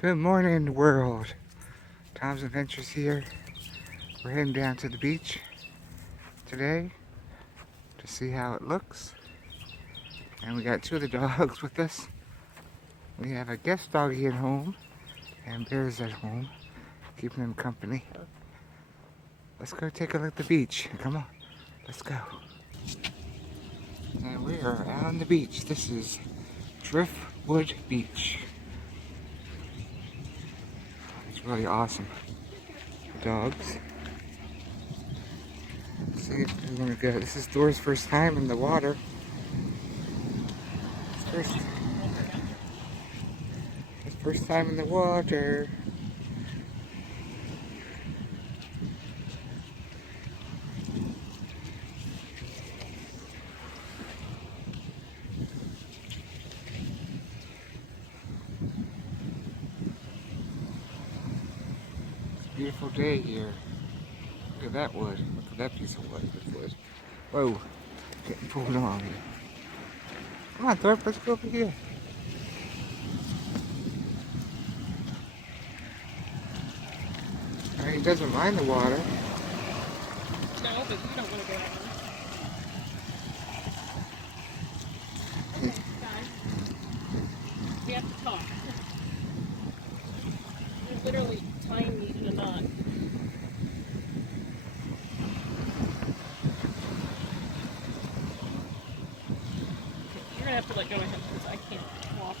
Good morning, world. Tom's Adventures here. We're heading down to the beach today to see how it looks. And we got two of the dogs with us. We have a guest doggy at home and Bear's at home, keeping them company. Let's go take a look at the beach. Come on, let's go. And we are out on the beach. This is Driftwood Beach. It's really awesome. The dogs. Let's see if we're gonna go. This is Dora's first time in the water. First time in the water. It's a beautiful day here. Look at that wood. Look at that piece of wood. Whoa, getting pulled on here. Come on, Thorpe, let's go over here. He doesn't mind the water. No, but you don't want to go down. Okay, guys. We have to talk. You're literally tying me in a knot. You're going to have to let go of him because I can't walk.